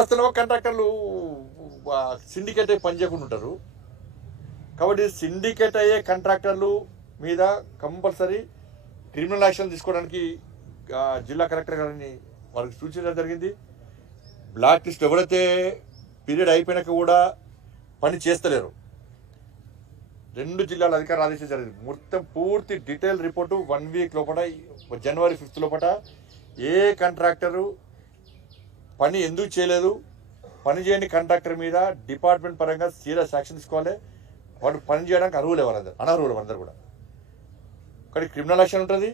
వస్తున్న కాంట్రాక్టర్లు సిండికేట్ అయ్యి పనిచేయకుండా ఉంటారు. కాబట్టి సిండికేట్ అయ్యే కాంట్రాక్టర్లు మీద కంపల్సరీ క్రిమినల్ యాక్షన్ తీసుకోవడానికి జిల్లా కలెక్టర్ గారిని వాళ్ళకి సూచించడం జరిగింది. బ్లాక్ లిస్ట్ ఎవరైతే పీరియడ్ అయిపోయినాక కూడా పని చేస్తలేరు 2 జిల్లాల అధికారులు ఆదేశించారు జరిగింది. మొత్తం పూర్తి డీటెయిల్ రిపోర్టు 1 వీక్ లోపల జనవరి 5th లోపల ఏ కాంట్రాక్టరు పని ఎందుకు చేయలేదు, పని చేయని కాంట్రాక్టర్ మీద డిపార్ట్మెంట్ పరంగా సీరియస్ యాక్షన్ తీసుకోవాలి. వాడు పని చేయడానికి అర్హులే, వాళ్ళందరూ అనర్హులు అందరూ కూడా. కానీ క్రిమినల్ యాక్షన్ ఉంటుంది,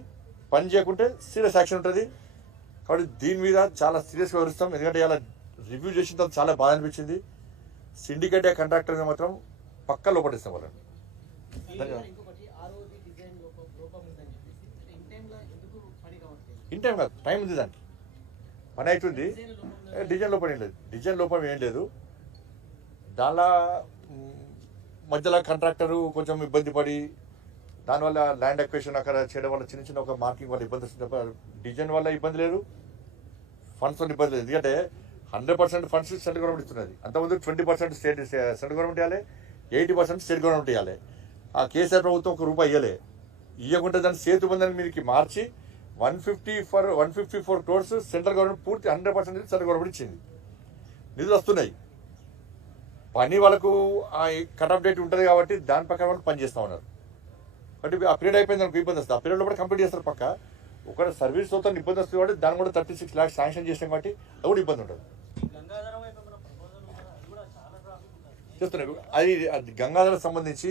పని చేయకుంటే సీరియస్ యాక్షన్ ఉంటుంది. కాబట్టి దీని మీద చాలా సీరియస్గా వివరిస్తాం. ఎందుకంటే ఇలా రివ్యూ చేసిన తర్వాత చాలా బాధ అనిపించింది. సిండికేట్ కాంట్రాక్టర్ మీద మాత్రం పక్కా లోపడిస్తాం వాళ్ళని. ఇన్ టైం కాదు, టైం ఉంది, దానికి పని అవుతుంది. డిజైన్ లోపం ఏం లేదు, డిజైన్ లోపం ఏం లేదు. దానిలో మధ్యలో కాంట్రాక్టరు కొంచెం ఇబ్బంది పడి దానివల్ల ల్యాండ్ అక్వేషన్ అక్కడ చేయడం వల్ల చిన్న చిన్న ఒక మార్కింగ్ వల్ల ఇబ్బంది వస్తుంది. డిజైన్ వల్ల ఇబ్బంది లేదు, ఫండ్స్ వల్ల ఇబ్బంది లేదు. ఎందుకంటే 100% ఫండ్స్ సెంట్రల్ గవర్నమెంట్ ఇస్తున్నది. అంతకుముందు 20% సెంట్రల్ గవర్నమెంట్ ఇవ్వాలి, 80% స్టేట్ గవర్నమెంట్ ఇవ్వాలి. ఆ కేసీఆర్ ప్రభుత్వం ₹1 ఇవ్వలే. ఇవ్వకుంటే దాన్ని సేతు బంధాన్ని మీదకి మార్చి 154 crores సెంట్రల్ గవర్నమెంట్ పూర్తి 100% సెంట్రల్ గవర్నమెంట్ ఇచ్చింది. నిధులు వస్తున్నాయి. పని వాళ్ళకు కట్ ఆఫ్ డేట్ ఉంటుంది కాబట్టి దాని ప్రకారం వాళ్ళు పని చేస్తూ ఉన్నారు. కాబట్టి ఆ పీరియడ్ అయిపోయింది దానికి ఇబ్బంది వస్తుంది. ఆ పీరియడ్లో కూడా కంప్లీట్ చేస్తారు. పక్క ఒక సర్వీస్ తో ఇబ్బంది వస్తుంది కాబట్టి దాన్ని కూడా 36 lakhs శాంక్షన్ చేసాం కాబట్టి అది కూడా ఇబ్బంది ఉంటుంది. చేస్తున్నాయి. అది గంగాధర సంబంధించి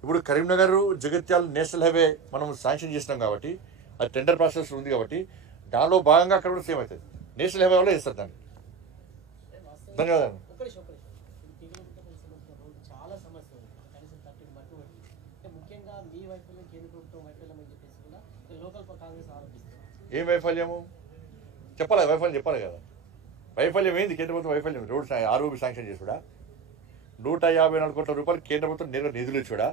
ఇప్పుడు కరీంనగర్ జగిత్యాల నేషనల్ హైవే మనం శాంక్షన్ చేసినాం కాబట్టి అది టెండర్ ప్రాసెస్ ఉంది కాబట్టి దానిలో భాగంగా అక్కడ కూడా సేమ్ అవుతుంది. నేషనల్ హైవే వల్ల వేస్తారు దాన్ని. ధన్యవాదాలు. ఏం వైఫల్యము చెప్పాలి, వైఫల్యం చెప్పాలి కదా. వైఫల్యం ఏంది? కేంద్ర ప్రభుత్వం వైఫల్యం రోడ్ ఆర్ఓబి శాంక్షన్ చేసుడా, 154 కోట్ల రూపాయలు కేంద్ర ప్రభుత్వం నిధులు ఇచ్చుడా.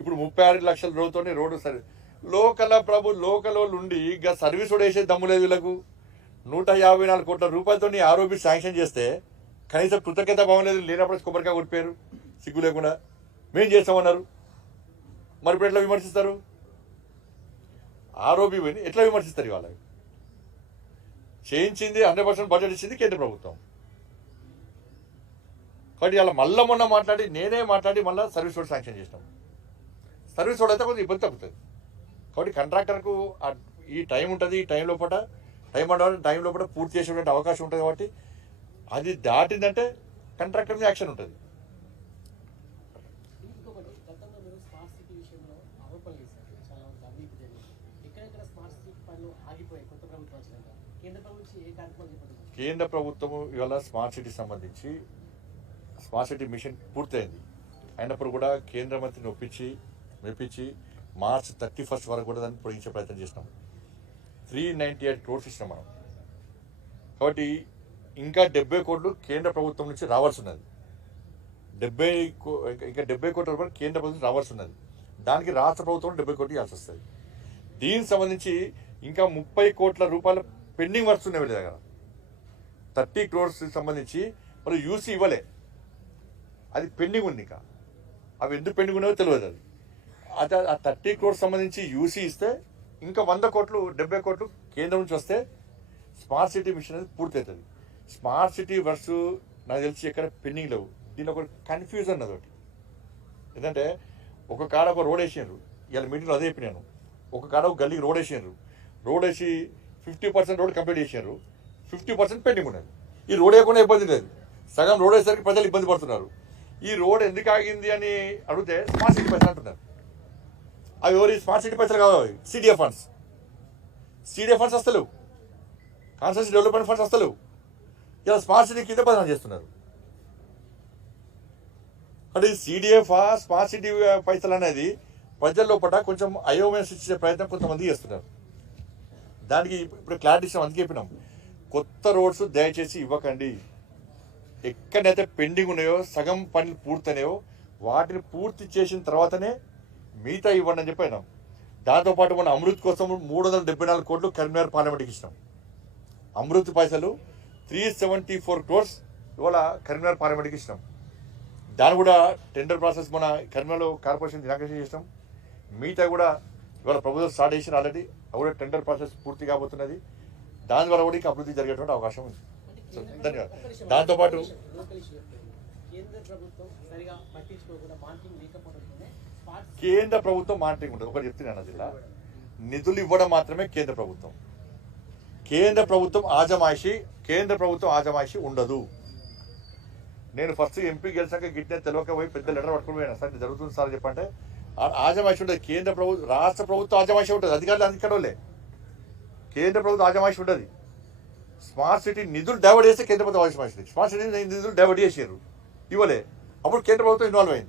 ఇప్పుడు 36 లక్షల రోజుతో రోడ్డు సరే లోకల్ ఉండి ఇంకా సర్వీస్ కూడా వేసే దమ్ము లేదు వీళ్ళకు. 154 కోట్ల రూపాయలతో ఆర్ఓబి శాంక్షన్ చేస్తే కనీసం కృతజ్ఞత భావం లేదు. లేనప్పుడు కొబ్బరికాయ కొట్టిపోయారు సిగ్గు లేకుండా. మేం చేస్తామన్నారు, మరి ఇప్పుడు ఎట్లా విమర్శిస్తారు? ఆర్ఓబి ఎట్లా విమర్శిస్తారు? ఇవాళ చేయించింది 100% బడ్జెట్ ఇచ్చింది కేంద్ర ప్రభుత్వం. కాబట్టి ఇలా మొన్న నేనే మాట్లాడి మళ్ళీ సర్వీస్ రోడ్ శాంక్షన్ చేసినాం. సర్వీస్ రోడ్ అయితే కొంచెం ఇబ్బంది తగ్గుతుంది. కాబట్టి కాంట్రాక్టర్కు ఈ టైం ఉంటుంది. ఈ టైం లోపల పూర్తి చేసేటువంటి అవకాశం ఉంటుంది. కాబట్టి అది దాటిందంటే కాంట్రాక్టర్ మీద యాక్షన్ ఉంటుంది. కేంద్ర ప్రభుత్వము ఇవాళ స్మార్ట్ సిటీ సంబంధించి స్మార్ట్ సిటీ మిషన్ పూర్తయింది. అయినప్పుడు కూడా కేంద్ర మంత్రిని మెప్పించి March 31st వరకు కూడా దాన్ని పొడిగించే ప్రయత్నం చేసినాం. 398 crores ఇచ్చినాం మనం. కాబట్టి ఇంకా 70 కోట్లు కేంద్ర ప్రభుత్వం నుంచి రావాల్సి ఉన్నది. 70 కోట్ల రూపాయలు కేంద్ర ప్రభుత్వం రావాల్సి ఉన్నది. దానికి రాష్ట్ర ప్రభుత్వం 70 కోట్లు ఇవ్వాల్సి వస్తుంది. దీనికి సంబంధించి ఇంకా 30 కోట్ల రూపాయలు పెండింగ్ వర్క్స్ ఉన్నాయి వీళ్ళ దగ్గర. 30 crores సంబంధించి వాళ్ళు యూసీ ఇవ్వలే, అది పెండింగ్ ఉంది. ఇంకా అవి ఎందుకు పెండింగ్ ఉన్నాయో తెలియదు. అది ఆ 30 crores సంబంధించి యూసీ ఇస్తే ఇంకా 100 కోట్లు 70 కోట్లు కేంద్రం నుంచి వస్తే స్మార్ట్ సిటీ మిషన్ అనేది పూర్తి అవుతుంది. స్మార్ట్ సిటీ వర్క్స్ నాకు తెలిసి ఎక్కడ పెండింగ్ లేవు. దీనిలో ఒక కన్ఫ్యూజన్ అదొకటి. ఎందుకంటే ఒక కాడ ఒక రోడ్ వేసినారు, ఇవాళ మీటింగ్లో అదే చెప్పినాను. ఒక కాడ ఒక గల్లీకి రోడ్ వేసి 50% రోడ్ కంప్లీట్ చేసినారు, 50% పెండింగ్ ఉన్నది. ఈ రోడ్ వేయకుండా ఇబ్బంది లేదు, సగం రోడ్ వేసరికి ప్రజలు ఇబ్బంది పడుతున్నారు. ఈ రోడ్ ఎందుకు ఆగింది అని అడిగితే స్మార్ట్ సిటీ పైసలు అంటున్నారు. అవి ఎవరి స్మార్ట్ సిటీ పైసలు కావాలి? సిడిఎఫ్ ఫండ్స్ వస్తలేవు, కాన్స్టిట్యూన్సీ డెవలప్మెంట్ ఫండ్స్ వస్తలేవు. ఇలా స్మార్ట్ సిటీ కింద బదనాలు చేస్తున్నారు. అంటే సిడిఎఫ్ స్మార్ట్ సిటీ పైసలు అనేది ప్రజల లోపల కొంచెం అయోమయం ఇచ్చే ప్రయత్నం కొంతమంది చేస్తున్నారు. దానికి ఇప్పుడు క్లారిటీ ఇస్తాం. అందుకే చెప్పినాం, కొత్త రోడ్స్ దయచేసి ఇవ్వకండి. ఎక్కడైతే పెండింగ్ ఉన్నాయో, సగం పనులు పూర్తయినాయో వాటిని పూర్తి చేసిన తర్వాతనే మిగతా ఇవ్వండి అని చెప్పినాం. దాంతోపాటు మన అమృత్ కోసం 374 కోట్లు కరీంనగర్ పార్లమెంట్కి ఇచ్చినాం. అమృత్ పైసలు 374 crores ఇవాళ కరీంనగర్ పార్లమెంట్కి ఇచ్చినాం. దాని కూడా టెండర్ ప్రాసెస్ మన కరీంనగర్లో కార్పొరేషన్ ఇనాగ్రేషన్ చేసినాం. మిగతా కూడా ఇవాళ ప్రభుత్వం స్టార్ట్ చేసిన ఆల్రెడీ. అది కూడా టెండర్ ప్రాసెస్ పూర్తి కాబోతున్నది. దాని ద్వారా కూడా ఇంకా అభివృద్ధి జరిగేటువంటి అవకాశం ఉంది. సో ధన్యవాదాలు. దాంతోపాటు కేంద్ర ప్రభుత్వం మానిటరింగ్ ఉంటుంది. ఒకటి చెప్తున్నాను, జిల్లా నిధులు ఇవ్వడం మాత్రమే కేంద్ర ప్రభుత్వం. కేంద్ర ప్రభుత్వం ఆజమాయిషీ ఉండదు. నేను ఫస్ట్ ఎంపీ గెలిచాక గిట్టే తెలియక పోయి పెద్ద లెటర్ పట్టుకుని పోయినా, సార్ జరుగుతుంది సార్ చెప్పంటే ఆజమాయిషీ ఉంటుంది. కేంద్ర ప్రభుత్వం రాష్ట్ర ప్రభుత్వం ఆజమాయిషీ ఉంటుంది. అధికారులు అందుకడలే కేంద్ర ప్రభుత్వం ఆజమాయిషీ ఉంటుంది. స్మార్ట్ సిటీ నిధులు డైవర్ట్ చేస్తే కేంద్ర ప్రభుత్వం ఆజమాయిషీ. స్మార్ట్ సిటీ నిధులు డైవర్ట్ చేసారు, ఇవ్వలే. అప్పుడు కేంద్ర ప్రభుత్వం ఇన్వాల్వ్ అయ్యి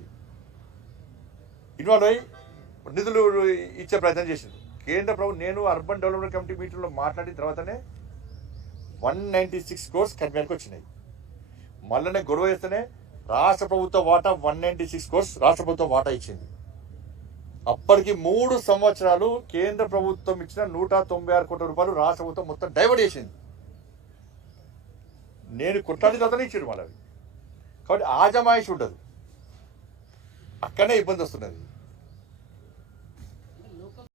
నిధులు ఇచ్చే ప్రయత్నం చేసింది కేంద్ర ప్రభుత్వం. నేను అర్బన్ డెవలప్మెంట్ కమిటీ మీటింగ్లో మాట్లాడిన తర్వాతనే 196 crores కరీంనగర్కి వచ్చినాయి. మళ్ళీ గొడవ చేస్తేనే రాష్ట్ర ప్రభుత్వ వాటా 196 crores రాష్ట్ర ప్రభుత్వం వాటా ఇచ్చింది. అప్పటికి 3 సంవత్సరాలు కేంద్ర ప్రభుత్వం ఇచ్చిన 196 కోట్ల రూపాయలు రాష్ట్ర ప్రభుత్వం మొత్తం డైవర్ట్ చేసింది. నేను కొట్లాడి తర్వాతనే ఇచ్చాడు మళ్ళీ. కాబట్టి ఆజమాయిషి ఉండదు, అక్కడనే ఇబ్బంది వస్తున్నది.